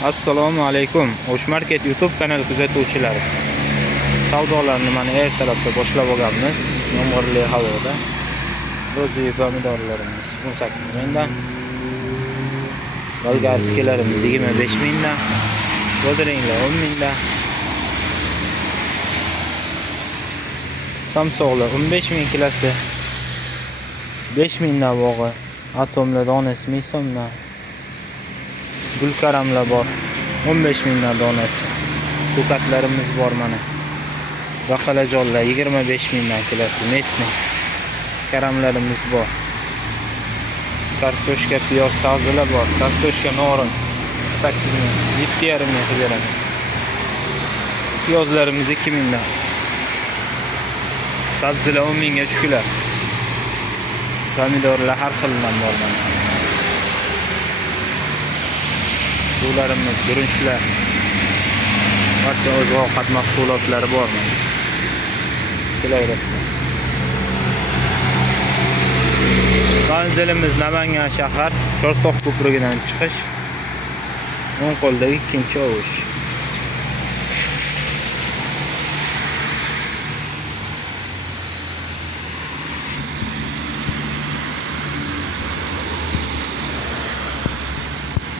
Assalomu alaykum. O'shmarket YouTube kanali kuzatuvchilari. Savdolarni mana ertalabda boshlab olganmiz. Yomg'irli havoda. Ro'zi pomidorlarimiz 18 mingdan. Bolgarskilarimiz 25 mingdan. Bodringlar 10 mingdan. Samsoqlar 15 ming kilosi. 5 mingdan bog'i. Atomlar donasi 1000 so'mdan. Gulkaramlar bor. 15 mingdan donasi. To'katlarimiz bor mana. Baqalajonlar 25 mingdan kilosi. Mesni. Karamlarimiz bor. Kartoshka, piyoz, sabzilar bor. Kartoshka norin 8 ming, 7,5 ming beramiz. Piyozlarimiz 2 mingdan. Sabzilar 10 mingga tushkular. Pomidorlar har xildan bor mana. Suvlarimiz, guruchlar, barcha oziq-ovqat mahsulotlari bor. Kelayverasizlar. Manzilimiz Namangan shahar, Chortoq ko'prigidan chiqish. O'ng qo'ldagi ikkinchi ovush.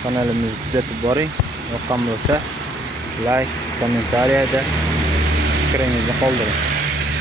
Kanalimizni kuzatib boring. Yoqqan bo'lsa, like, kommentariyada fikringizni qoldiring.